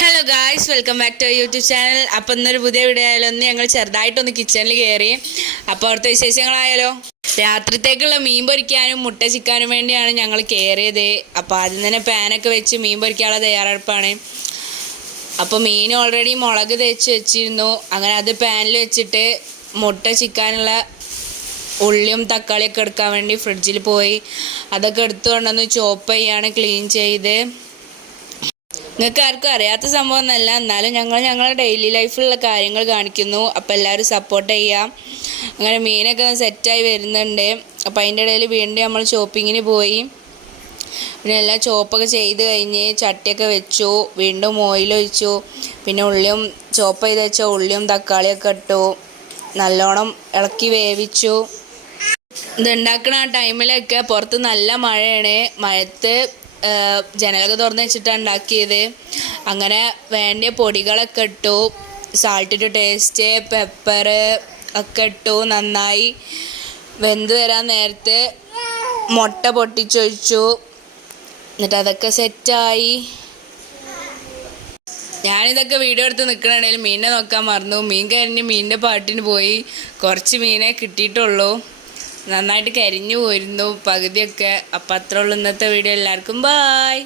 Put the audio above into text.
Hello guys, welcome back to YouTube channel. അപ്പം ഇന്നൊരു പുതിയ വീഡിയോ ആയാലോ. ഒന്ന് ഞങ്ങൾ ചെറുതായിട്ടൊന്ന് കിച്ചണിൽ കയറി. അപ്പോൾ അവിടുത്തെ വിശേഷങ്ങളായാലോ. രാത്രിത്തേക്കുള്ള മീൻ പൊരിക്കാനും മുട്ട ചിക്കാനും വേണ്ടിയാണ് ഞങ്ങൾ കയറിയത്. അപ്പോൾ ആദ്യം തന്നെ പാനൊക്കെ വെച്ച് മീൻ പൊരിക്കാനുള്ള തയ്യാറെടുപ്പാണ്. അപ്പോൾ മീൻ ഓൾറെഡി മുളക് തേച്ച് വെച്ചിരുന്നു. അങ്ങനെ അത് പാനിൽ വെച്ചിട്ട് മുട്ട ചിക്കാനുള്ള ഉള്ളിയും തക്കാളിയൊക്കെ എടുക്കാൻ വേണ്ടി ഫ്രിഡ്ജിൽ പോയി അതൊക്കെ എടുത്തുകൊണ്ടൊന്ന് ചോപ്പ് ചെയ്യാണ്, ക്ലീൻ ചെയ്ത്. നിങ്ങൾക്ക് ആർക്കും അറിയാത്ത സംഭവം എന്നല്ല, എന്നാലും ഞങ്ങളുടെ ഡെയിലി ലൈഫിലുള്ള കാര്യങ്ങൾ കാണിക്കുന്നു. അപ്പോൾ എല്ലാവരും സപ്പോർട്ട് ചെയ്യാം. അങ്ങനെ മീനൊക്കെ സെറ്റായി വരുന്നുണ്ട്. അപ്പോൾ അതിൻ്റെ ഇടയിൽ വീണ്ടും നമ്മൾ ഷോപ്പിങ്ങിന് പോയി. പിന്നെ എല്ലാം ചോപ്പൊക്കെ ചെയ്ത് കഴിഞ്ഞ് ചട്ടിയൊക്കെ വെച്ചു. വീണ്ടും ഓയിൽ ഒഴിച്ചു. പിന്നെ ഉള്ളിയും ചോപ്പ് ചെയ്ത് വെച്ച ഉള്ളിയും തക്കാളിയൊക്കെ ഇട്ടു. നല്ലോണം ഇളക്കി വേവിച്ചു. ഇതുണ്ടാക്കുന്ന ആ ടൈമിലൊക്കെ പുറത്ത് നല്ല മഴയാണ്. മഴത്ത് ജനലൊക്കെ തുറന്ന് വെച്ചിട്ടാണ് ഉണ്ടാക്കിയത്. അങ്ങനെ വേണ്ട പൊടികളൊക്കെ ഇട്ടു. സാൾട്ട് ടു ടേസ്റ്റ്, പെപ്പർ ഒക്കെ ഇട്ടു. നന്നായി വെന്ത് വരാൻ നേരത്ത് മുട്ട പൊട്ടിച്ചൊഴിച്ചു. എന്നിട്ട് അതൊക്കെ സെറ്റായി. ഞാനിതൊക്കെ വീഡിയോ എടുത്ത് നിൽക്കണേൽ മീനിനെ നോക്കാൻ മറന്നു. മീൻ കരിഞ്ഞ് മീനിൻ്റെ പാട്ടിന് പോയി. കുറച്ച് മീനെ കിട്ടിയിട്ടുള്ളൂ. നന്നായിട്ട് കരിഞ്ഞു പോയിരുന്നു പകുതിയൊക്കെ. അപ്പം അത്രേ ഉള്ളൂ ഇന്നത്തെ വീഡിയോ. എല്ലാവർക്കും ബായ്.